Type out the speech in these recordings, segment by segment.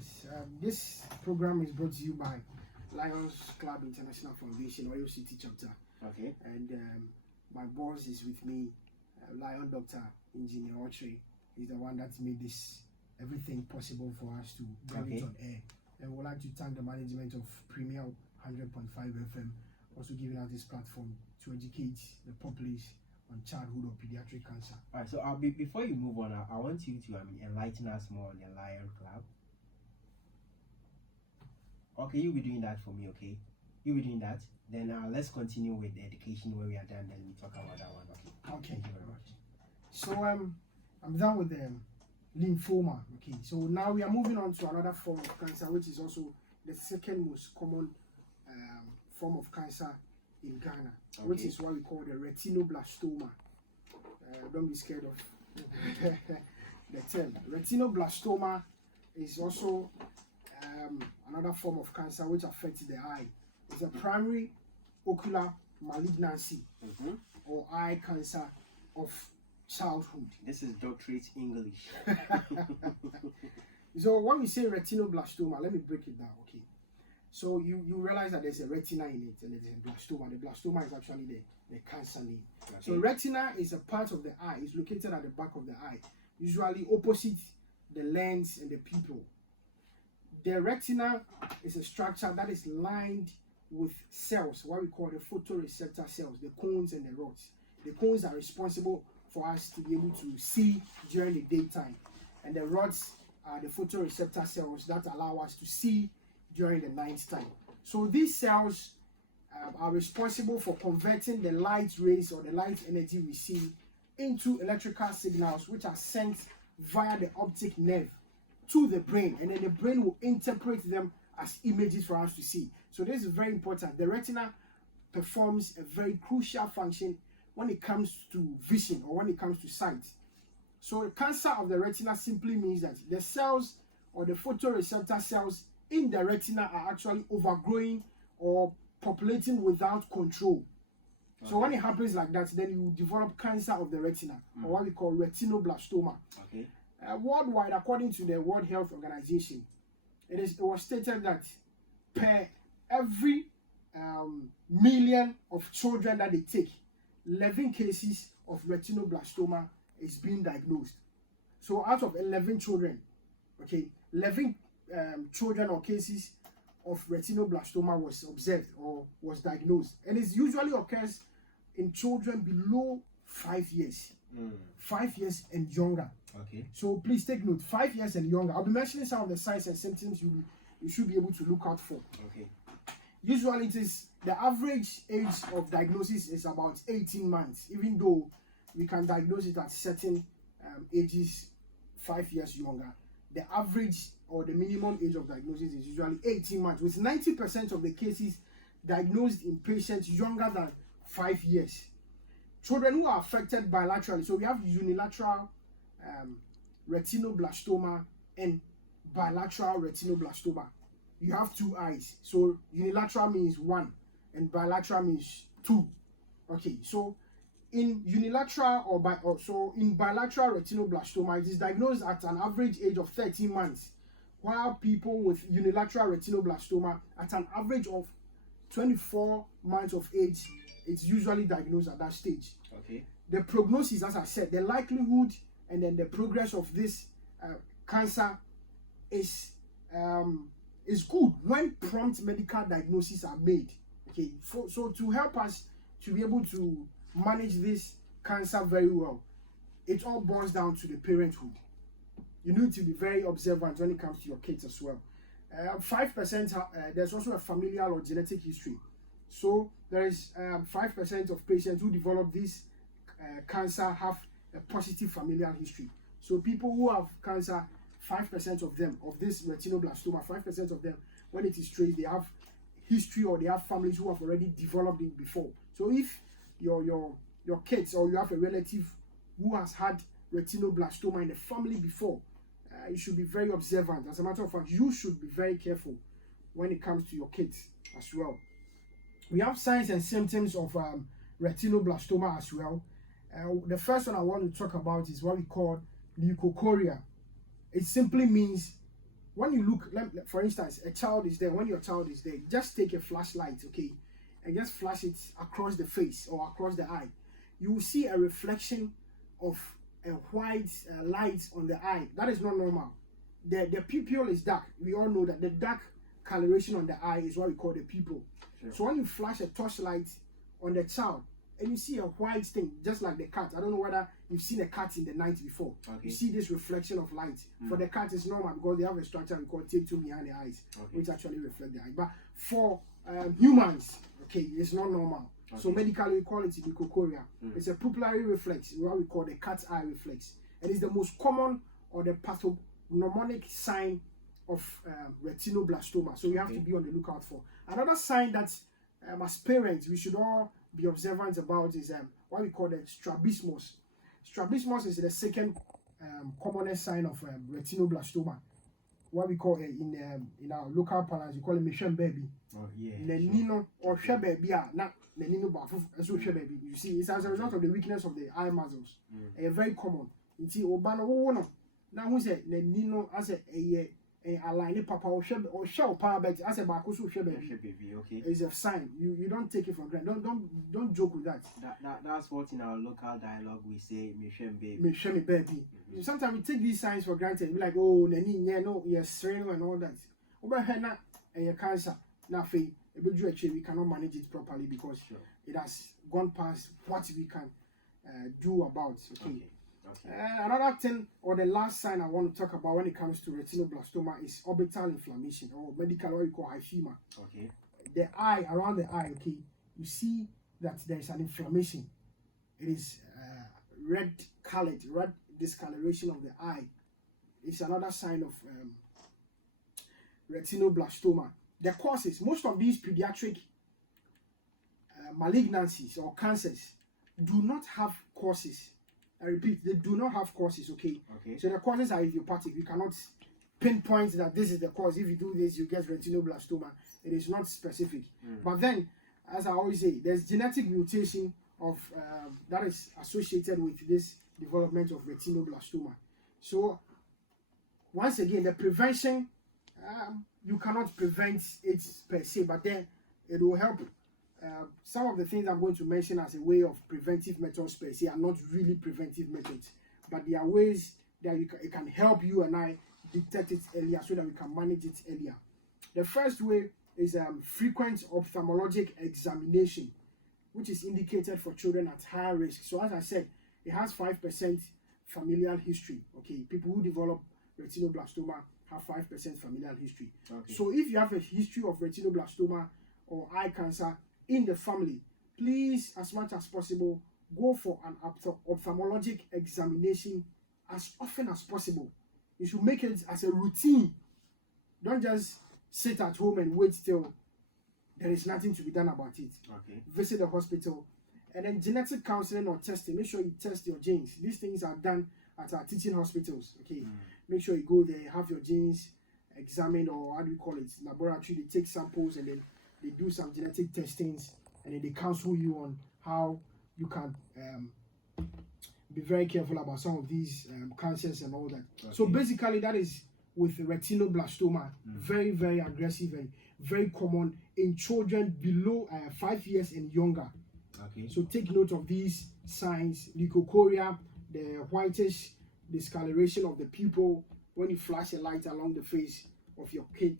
Yes, this program is brought to you by Lions Club International Foundation, Oyo City Chapter. Okay. And my boss is with me, Lion Doctor Engineer Otre. He's the one that made this everything possible for us to get it on air. And we'd like to thank the management of Premier 100.5 FM, also giving us this platform to educate the populace on childhood or pediatric cancer. All right, so before you move on, I want you to enlighten us more on the Lion Club. Okay, you'll be doing that for me, okay? You'll be doing that. Then let's continue with the education when we are done, then we talk about that one, okay? Okay. Thank you very much. So I'm done with the lymphoma. Okay, so now we are moving on to another form of cancer, which is also the second most common form of cancer in Ghana, which is what we call the retinoblastoma. Don't be scared of the term. Retinoblastoma is also another form of cancer which affects the eye. It's a primary ocular malignancy or eye cancer of childhood. This is doctorate English. So when we say retinoblastoma, let me break it down, okay? So you realize that there's a retina in it and there's a blastoma. The blastoma is actually the cancer name. Okay. So retina is a part of the eye. It's located at the back of the eye, usually opposite the lens and the pupil. The retina is a structure that is lined with cells, what we call the photoreceptor cells, the cones and the rods. The cones are responsible for us to be able to see during the daytime, and the rods are the photoreceptor cells that allow us to see during the night time. So these cells are responsible for converting the light rays or the light energy we see into electrical signals, which are sent via the optic nerve to the brain, and then the brain will interpret them as images for us to see. So this is very important. The retina performs a very crucial function when it comes to vision or when it comes to sight. So the cancer of the retina simply means that the cells or the photoreceptor cells in the retina are actually overgrowing or populating without control. Okay. So when it happens like that, then you develop cancer of the retina, or what we call retinoblastoma. Okay. Worldwide, according to the World Health Organization, it was stated that per every million of children that they take, 11 cases of retinoblastoma is being diagnosed. So out of 11 children, okay, 11 children or cases of retinoblastoma was observed or was diagnosed, and it usually occurs in children below 5 years. 5 years and younger. Okay. So please take note, 5 years and younger. I'll be mentioning some of the signs and symptoms you should be able to look out for. Okay. Usually it is the average age of diagnosis is about 18 months, even though we can diagnose it at certain ages 5 years younger. The average or the minimum age of diagnosis is usually 18 months, with 90% of the cases diagnosed in patients younger than 5 years. Children who are affected bilaterally, so we have unilateral retinoblastoma and bilateral retinoblastoma. You have two eyes, so unilateral means one and bilateral means two. Okay, so in unilateral in bilateral retinoblastoma, it is diagnosed at an average age of 13 months, while people with unilateral retinoblastoma at an average of 24 months of age, it's usually diagnosed at that stage. Okay. The prognosis, as I said, the likelihood and then the progress of this cancer is good when prompt medical diagnoses are made. Okay, so to help us to be able to manage this cancer very well, it all boils down to the parenthood. You need to be very observant when it comes to your kids as well. 5%, there's also a familial or genetic history. So there is 5% of patients who develop this cancer have a positive familial history. So people who have cancer, 5% of them, of this retinoblastoma, 5% of them, when it is traced, they have history or they have families who have already developed it before. So if your kids or you have a relative who has had retinoblastoma in the family before, you should be very observant. As a matter of fact, you should be very careful when it comes to your kids as well. We have signs and symptoms of retinoblastoma as well. The first one I want to talk about is what we call leukocoria. It simply means when you look, for instance, a child is there. When your child is there, just take a flashlight, okay, and just flash it across the face or across the eye. You will see a reflection of a white light on the eye. That is not normal. The pupil is dark. We all know that the dark coloration on the eye is what we call the pupil. Sure. So when you flash a torchlight on the child and you see a white thing, just like the cat. I don't know whether you've seen a cat in the night before. Okay. You see this reflection of light. For the cat, it's normal because they have a structure we call tape tube behind the eyes, which actually reflect the eye. But for humans, okay, it's not normal. So medically we call it leukocoria. It's a pupillary reflex, what we call the cat's eye reflex. And it's the most common or the pathognomonic sign of retinoblastoma. So we have to be on the lookout for. Another sign that as parents we should all be observant about is what we call the strabismus. Strabismus is the second commonest sign of retinoblastoma. What we call in our local parlance, we call it mission baby. Oh yeah. Nenino or share baby not nenino bafu baby. You see, it's as a result of the weakness of the eye muscles. Very common. You see, obano wono. Now who said nenino as a align papa or shell power bet as a bakusu share baby. Okay. It's a sign. You don't take it for granted. Don't joke with that. That's what in our local dialogue we say mission baby. Mission baby. Sometimes we take these signs for granted. We're like, oh, no, yes, and all that. Over here now, and cancer. Now, we cannot manage it properly because it has gone past what we can do about. Okay. Another thing, or the last sign I want to talk about when it comes to retinoblastoma is orbital inflammation, or medical what we call hyphema. Okay. The eye, around the eye, okay, you see that there is an inflammation. It is red colored, red discoloration of the eye. It's another sign of retinoblastoma. The causes, most of these pediatric malignancies or cancers do not have causes. I repeat, they do not have causes, okay? So the causes are idiopathic. You cannot pinpoint that this is the cause. If you do this, you get retinoblastoma. It is not specific. But then, as I always say, there's genetic mutation of that is associated with this development of retinoblastoma. So, once again, the prevention, you cannot prevent it per se, but then it will help. Some of the things I'm going to mention as a way of preventive methods per se are not really preventive methods, but there are ways that it can help you and I detect it earlier so that we can manage it earlier. The first way is frequent ophthalmologic examination, which is indicated for children at higher risk. So as I said, it has 5% familial history. Okay, people who develop retinoblastoma have 5% familial history. So if you have a history of retinoblastoma or eye cancer in the family, please, as much as possible, go for an ophthalmologic examination as often as possible. You should make it as a routine. Don't just sit at home and wait till there is nothing to be done about it. Visit the hospital. And then genetic counseling or testing. Make sure you test your genes. These things are done at our teaching hospitals. Okay. Make sure you go there, have your genes examined, or how do you call it, laboratory. They take samples and then they do some genetic testings, and then they counsel you on how you can be very careful about some of these cancers and all that. So basically, that is with retinoblastoma. Very, very aggressive and very common in children below 5 years and younger. So take note of these signs: leukocoria, the whitish discoloration of the pupil when you flash a light along the face of your kid,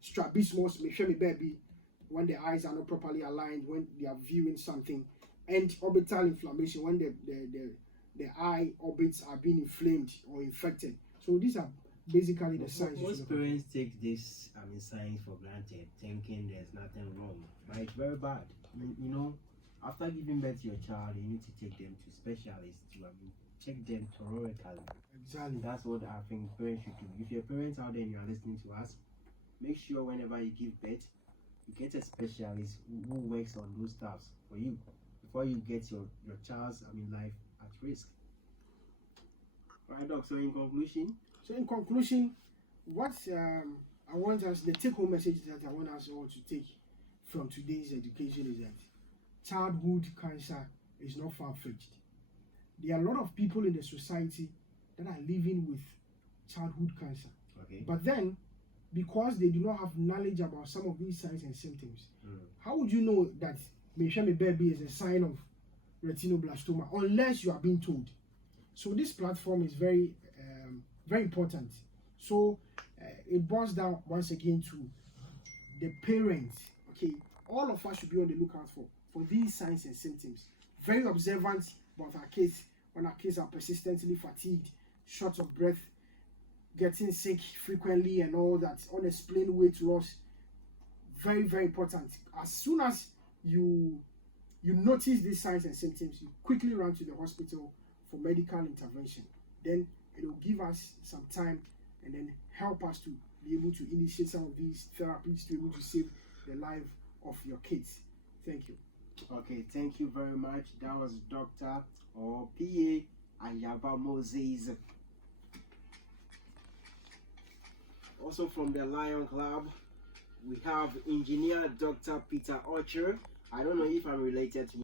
strabismus, baby, when the eyes are not properly aligned, when they are viewing something, and orbital inflammation, when the eye orbits are being inflamed or infected. So these are basically the signs. Most parents take this signs for granted, thinking there's nothing wrong, but it's very bad. You know, after giving birth to your child, you need to take them to specialists to check them thoroughly. Exactly. That's what I think parents should do. If your parents out there and you are listening to us, make sure whenever you give birth, you get a specialist who works on those stuff for you before you get your child's life at risk. Right, Doc. So in conclusion, what I want us, the take-home message that I want us all to take from today's education is that childhood cancer is not far-fetched. There are a lot of people in the society that are living with childhood cancer. Okay. But then, because they do not have knowledge about some of these signs and symptoms, how would you know that Meshame baby is a sign of retinoblastoma unless you are being told? So this platform is very important. So it boils down once again to the parents. Okay, all of us should be on the lookout for these signs and symptoms. Very observant about our kids when our kids are persistently fatigued, short of breath, getting sick frequently, and all that, unexplained weight loss. Very, very important. As soon as you notice these signs and symptoms, you quickly run to the hospital for medical intervention. Then it will give us some time and then help us to be able to initiate some of these therapies to be able to save the life of your kids. Thank you. Okay, thank you very much. That was Dr. or PA Ayaba Moses. Also from the Lion Club, we have Engineer Dr. Peter Archer. I don't know if I'm related to